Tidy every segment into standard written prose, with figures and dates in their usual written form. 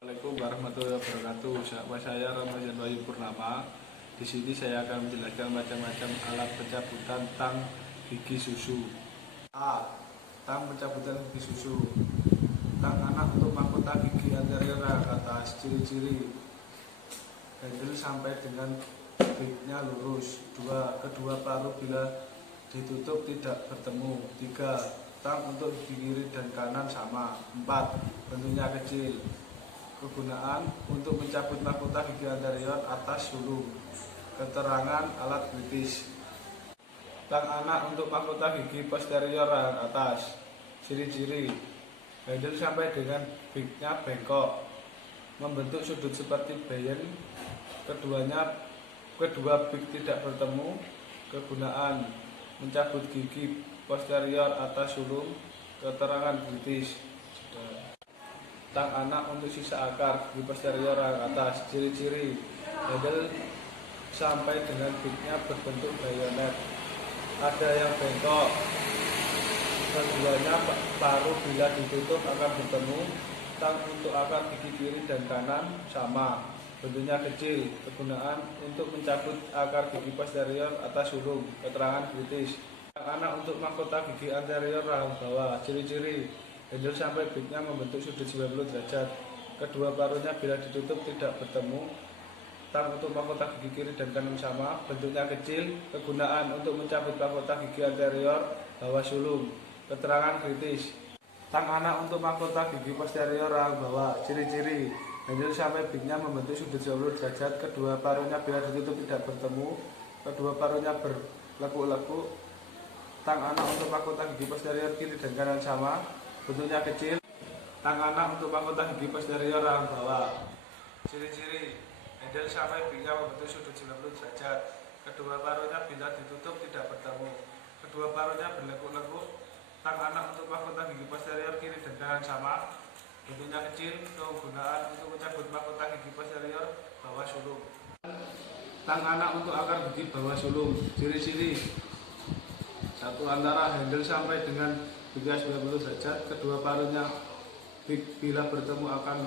Assalamualaikum warahmatullahi wabarakatuh. Saya Ramadan Bayu Purnama. Di sini saya akan menjelaskan macam-macam alat pencabutan tang gigi susu. A. Tang pencabutan gigi susu. Tang anak untuk mahkota gigi anterior atas. Ciri-ciri: handle sampai dengan bibnya lurus. 2. Kedua paruh bila ditutup tidak bertemu. 3. Tang untuk gigi kiri dan kanan sama. 4. Bentuknya kecil. Kegunaan untuk mencabut mahkota gigi anterior atas sulung. Keterangan alat kritis. Tang anak untuk mahkota gigi posterior atas. Ciri-ciri: handle sampai dengan bibnya bengkok, membentuk sudut seperti bayen. Kedua bib tidak bertemu. Kegunaan mencabut gigi posterior atas sulung. Keterangan kritis. Tang anak untuk sisa akar gigi posterior atas. Ciri-ciri: handle sampai dengan bibnya berbentuk bayonet, ada yang bengkok. Keduanya paruh bila ditutup akan bertemu. Tang untuk akar gigi kiri dan kanan sama, bentuknya kecil. Kegunaan untuk mencabut akar gigi posterior atas sulung. Keterangan kritis. Tang anak untuk mahkota gigi anterior rahang bawah. Ciri-ciri: handle sampai bibnya membentuk sudut 90 derajat. Kedua paruhnya bila ditutup tidak bertemu. Tang untuk mahkota gigi kiri dan kanan sama, bentuknya kecil. Kegunaan untuk mencabut mahkota gigi anterior bawah sulung. Keterangan kritis. Tang anak untuk mahkota gigi posterior rahang bawah. Ciri-ciri: handle sampai bibnya membentuk sudut 90 derajat. Kedua paruhnya bila ditutup tidak bertemu. Kedua paruhnya berlekuk-lekuk. Tang anak untuk mahkota gigi posterior kiri dan kanan sama, bentuknya kecil. Tang anak untuk mahkota gigi posterior rahang bawah. Ciri-ciri: handle sampai bibnya membentuk sudut 90 derajat. Kedua paruhnya bila ditutup tidak bertemu. Kedua paruhnya berlekuk-lekuk. Tang anak untuk mahkota gigi posterior kiri dan kanan sama, bentuknya kecil. Kegunaan untuk mencabut mahkota gigi posterior bawah sulung. Tang anak untuk akar gigi bawah sulung. Ciri-ciri: satu, antara handle sampai dengan bibnya 90 derajat. Kedua paruhnya bila bertemu akan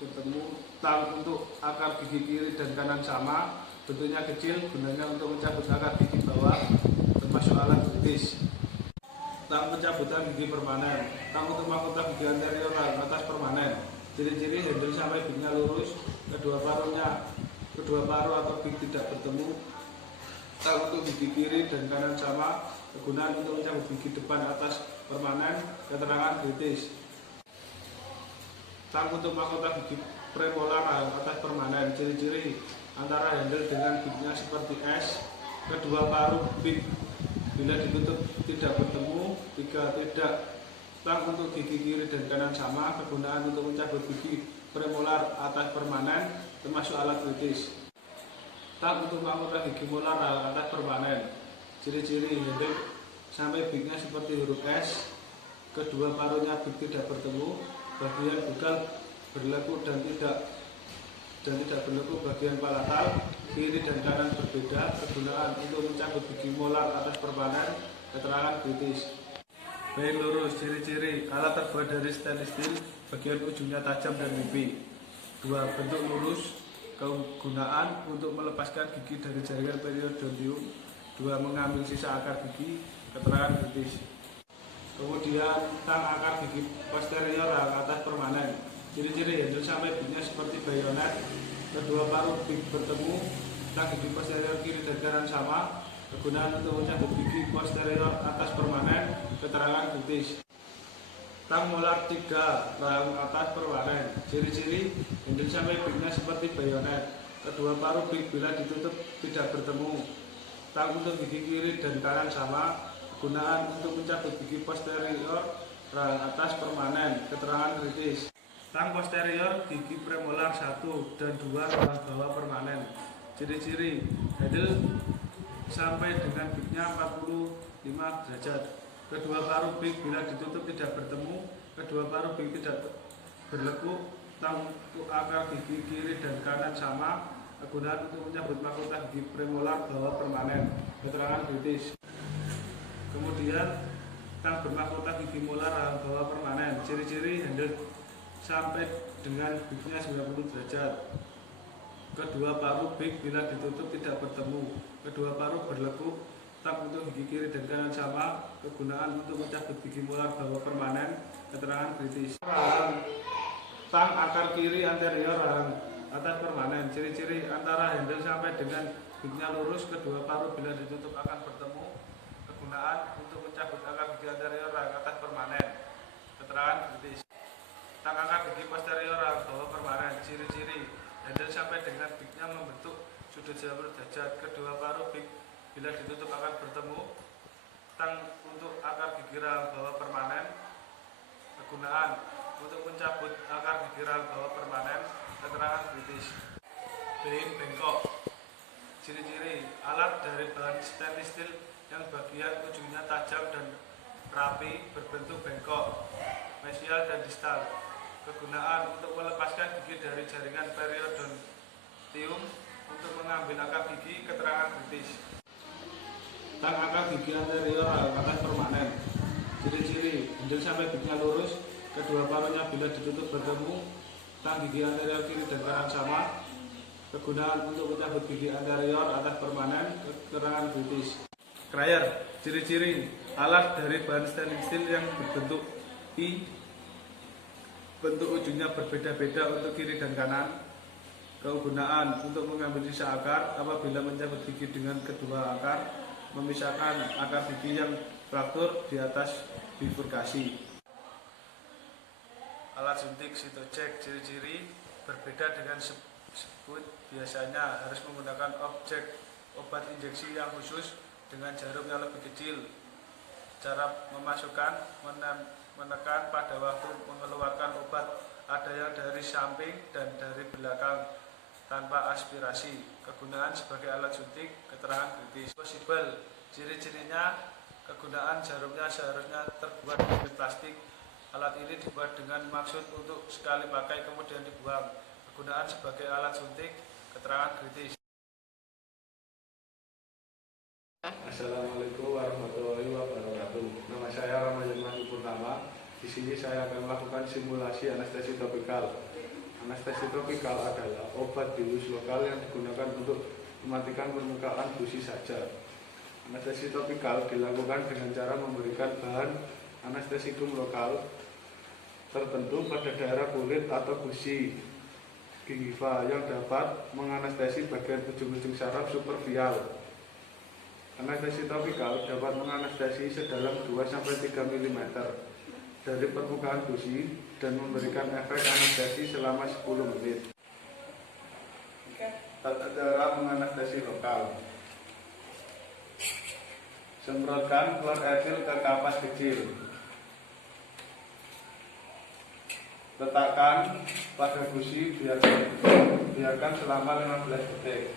bertemu. Tang untuk akar gigi kiri dan kanan sama, bentuknya kecil. Gunanya untuk mencabut akar gigi bawah, termasuk alat kritis. Tang pencabutan gigi permanen. Tang untuk mahkota gigi anterior atas permanen. Ciri-ciri: handle sampai bibnya lurus. Kedua paruh atau bib tidak bertemu. Tang untuk gigi kiri dan kanan sama. Kegunaan untuk mencabut gigi depan atas permanen. Keterangan kritis. Tang untuk mahkota gigi premolar atas permanen. Ciri-ciri: antara handle dengan bibnya seperti S. Kedua paruh bib bila ditutup tidak bertemu. 3. Tidak. Tang untuk gigi kiri dan kanan sama. Kegunaan untuk mencabut gigi premolar atas permanen, termasuk alat kritis. Tang untuk mahkota gigi molar atas permanen. Ciri-ciri: handle sampai bibnya seperti huruf S. Kedua paruhnya bib tidak bertemu. Bagian bugal berlekuk dan tidak berlekuk bagian palatal. Kiri dan kanan berbeda. Kegunaan untuk mencabut gigi molar atas permanen. Keterangan kritis. Bayi lurus. Ciri-ciri: alat terbuat dari stainless steel, bagian ujungnya tajam dan mipik. 2. Bentuk lurus. Kegunaan untuk melepaskan gigi dari jaringan periodontium. 2. Mengambil sisa akar gigi. Keterangan kritis. Kemudian tang akar gigi posterior atas permanen. Ciri-ciri: handle sampai bibnya seperti bayonet. Kedua paruh bib bertemu. Tang gigi posterior kiri dan kanan sama. Kegunaan untuk mencabut gigi posterior atas permanen. Keterangan kritis. Tang molar 3 rahang atas permanen. Ciri-ciri: handle sampai bibnya seperti bayonet. Kedua paruh bib bila ditutup tidak bertemu. Tang untuk gigi kiri dan kanan sama. Kegunaan untuk mencabut gigi posterior rahang atas permanen. Keterangan kritis. Tang posterior gigi premolar 1 dan 2 rahang bawah permanen. Ciri-ciri: handle sampai dengan bibnya 45 derajat. Kedua paruh bib bila ditutup tidak bertemu. Kedua paruh bib tidak berlekuk. Tang untuk akar gigi kiri dan kanan sama. Kegunaan untuk mencabut mahkota gigi premolar bawah permanen. Keterangan kritis. Kemudian tang bermahkota gigi molar rahang bawah permanen. Ciri-ciri: handle sampai dengan bignya 90 derajat. Kedua paruh big bila ditutup tidak bertemu. Kedua paruh berlekuk. Tang untuk gigi kiri dan kanan sama. Kegunaan untuk mencabut gigi molar bawah permanen. Keterangan kritis. Tang akar kiri anterior atas permanen. Ciri-ciri antara handle sampai dengan bignya lurus. Kedua paruh bila ditutup akan bertemu. Kegunaan untuk mencabut akar gigi anterior atas permanen. Keterangan kritis. Tang akar gigi posterior bawah permanen. Ciri-ciri handle sampai dengan bignya membentuk sudut 90 derajat. Kedua paruh big bila ditutup akan bertemu. Tang untuk akar gigi bawah permanen. Kegunaan untuk mencabut akar gigi bawah permanen. Keterangan kritis. Being bengkok. Ciri-ciri alat dari bahan stainless steel yang bagian ujungnya tajam dan rapi berbentuk bengkok, mesial dan distal. Kegunaan untuk melepaskan gigi dari jaringan periodontium untuk mengambil akar gigi. Keterangan kritis. Tang akar gigi anterior atas permanen. Ciri-ciri handle sampai bignya lurus. Kedua paruhnya bila ditutup bertemu. Tang gigi anterior kiri dan kanan sama. Kegunaan untuk mencabut gigi anterior atas permanen. Keterangan kritis. Krayer. Ciri-ciri alat dari bahan stainless steel yang berbentuk I. Bentuk ujungnya berbeda-beda untuk kiri dan kanan. Kegunaan untuk mengambil sisa akar apabila mencabut gigi dengan kedua akar. Memisahkan akar gigi yang fraktur di atas bifurkasi. Alat suntik Cytocek. Ciri-ciri berbeda dengan sebut biasanya harus menggunakan objek obat injeksi yang khusus dengan jarum yang lebih kecil. Cara memasukkan, menekan pada waktu mengeluarkan obat ada yang dari samping dan dari belakang tanpa aspirasi. Kegunaan sebagai alat suntik. Keterangan kritis. Possible. Ciri-cirinya kegunaan jarumnya seharusnya terbuat dari plastik. Alat ini dibuat dengan maksud untuk sekali pakai kemudian dibuang. Kegunaan sebagai alat suntik. Keterangan kritis. Assalamualaikum warahmatullahi wabarakatuh. Nama saya Ramadan Mas Purnama. Di sini saya akan melakukan simulasi anestesi topikal. Anestesi topikal adalah obat bius lokal yang digunakan untuk mematikan permukaan gusi saja. Anestesi topikal dilakukan dengan cara memberikan bahan anestesikum lokal tertentu pada daerah kulit atau gusi gingiva yang dapat menganestesi bagian ujung-ujung saraf superficial. Anestesi topikal dapat menganestesi sedalam 2-3 mm dari permukaan gusi dan memberikan efek anestesi selama 10 menit. Tata cara menganestesi lokal. Semprotkan kloretil ke kapas kecil. Letakkan pada gusi, biarkan selama 15 detik.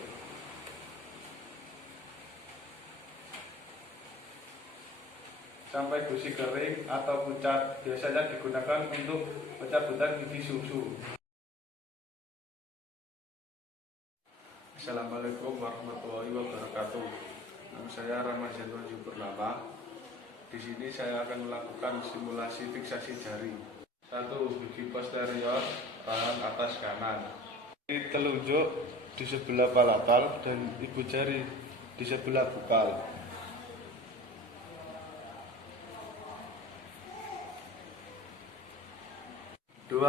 Sampai gusi kering atau pucat. Biasanya digunakan untuk pencabutan gigi susu. Assalamualaikum warahmatullahi wabarakatuh. Nama saya Ramadan Mas Purnama. Di sini saya akan melakukan simulasi fiksasi jari. 1. Gigi posterior tangan atas kanan. Ini telunjuk di sebelah palatal dan ibu jari di sebelah bukal. 2.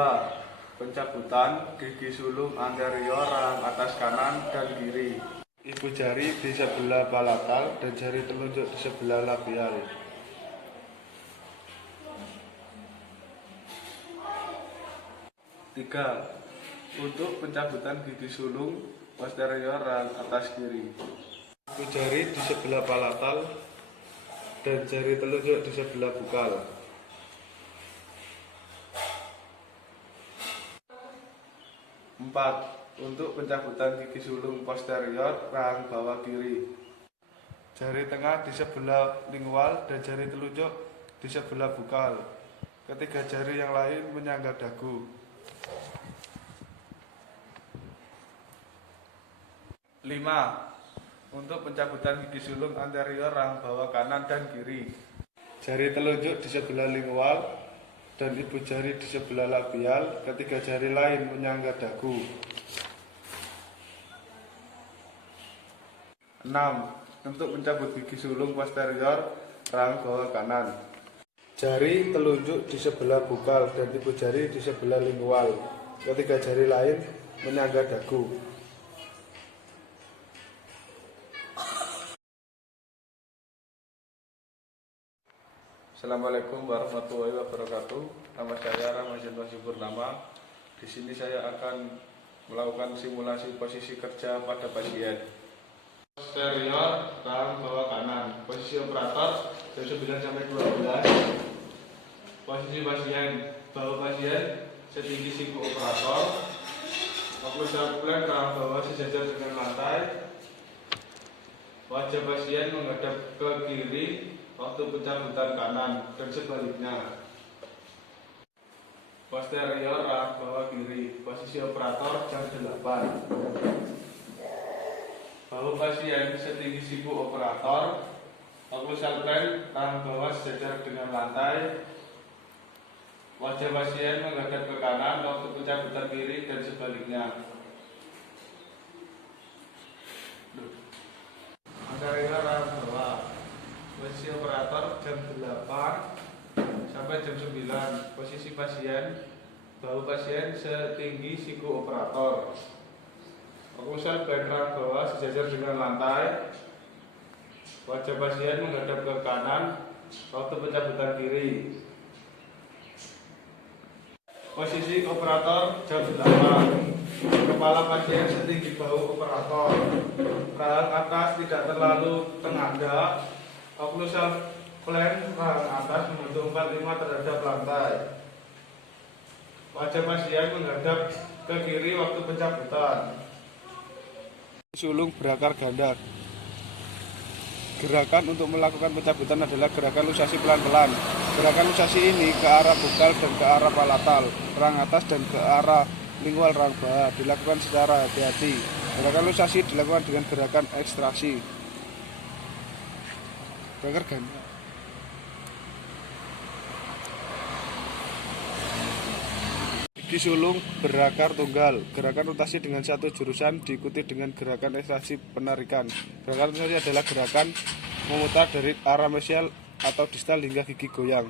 Pencabutan gigi sulung anterior rahang atas kanan dan kiri. Ibu jari di sebelah palatal dan jari telunjuk di sebelah labial. 3. Untuk pencabutan gigi sulung posterior rahang atas kiri. Ibu jari di sebelah palatal dan jari telunjuk di sebelah bukal. 4. Untuk pencabutan gigi sulung posterior rahang bawah kiri. Jari tengah di sebelah lingual dan jari telunjuk di sebelah bukal. Ketiga jari yang lain menyangga dagu. 5. Untuk pencabutan gigi sulung anterior rahang bawah kanan dan kiri. Jari telunjuk di sebelah lingual dan ibu jari di sebelah labial, ketiga jari lain menyangga dagu. 6. Untuk mencabut gigi sulung posterior rahang bawah kanan. Jari telunjuk di sebelah bukal dan ibu jari di sebelah lingual, ketiga jari lain menyangga dagu. Assalamualaikum warahmatullahi wabarakatuh. Nama saya Ramadan Purnama. Di sini saya akan melakukan simulasi posisi kerja pada pasien. Posterior rahang bawah kanan. Posisi operator jam 9 sampai 12. Posisi pasien, bawah pasien setinggi siku operator. Occlusal plane rahang bawah sejajar dengan lantai. Wajah pasien menghadap ke kiri waktu pencabutan kanan dan sebaliknya. Posterior rahang bawah kiri. Posisi operator jam 8. Bawah pasien setinggi siku operator. Occlusal plane rahang bawah sejajar dengan lantai. Wajah pasien menghadap ke kanan waktu pencabutan kiri dan sebaliknya. Anterior rahang bawah. Posisi operator jam 8 sampai jam 9. Posisi pasien, bawah pasien setinggi siku operator. Occlusal plane rahang bawah sejajar dengan lantai. Wajah pasien menghadap ke kanan waktu pencabutan kiri. Posisi operator jam 8. Kepala pasien setinggi bahu operator. Rahang atas tidak terlalu tengadah. Occlusal plane rahang atas membentuk 45 terhadap lantai. Wajah pasien menghadap ke kiri waktu pencabutan. Sulung berakar ganda. Gerakan untuk melakukan pencabutan adalah gerakan luxasi pelan-pelan. Gerakan luxasi ini ke arah bukal dan ke arah palatal, rahang atas dan ke arah lingual rahang bawah dilakukan secara hati-hati. Gerakan luxasi dilakukan dengan gerakan ekstraksi. Berakar ganda. Gigi sulung berakar tunggal. Gerakan rotasi dengan satu jurusan diikuti dengan gerakan ekstraksi penarikan. Gerakan rotasi adalah gerakan memutar dari arah mesial atau distal hingga gigi goyang.